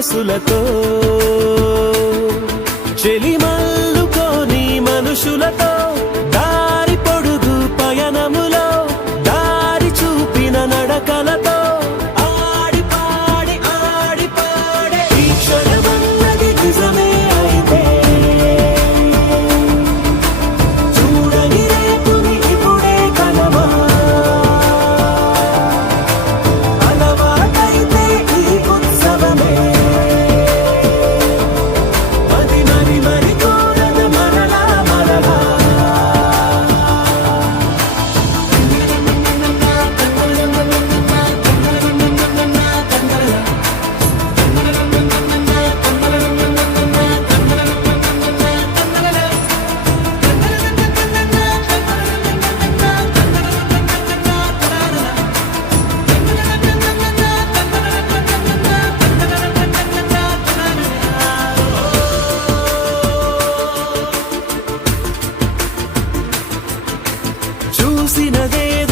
మనసులతో చెలిమల్లుకోని మనుషులతో దారి పొడుగు పయనములో దారి చూపిన నడకలతో ఆడి పాడే ఈ క్షణమన్నది నిజమే అయితే చూడని రేపుని ఇప్పుడే కలవా అలవాటైతే ఈ ఉత్సవమే మరి కోరద మరలా చూసినదే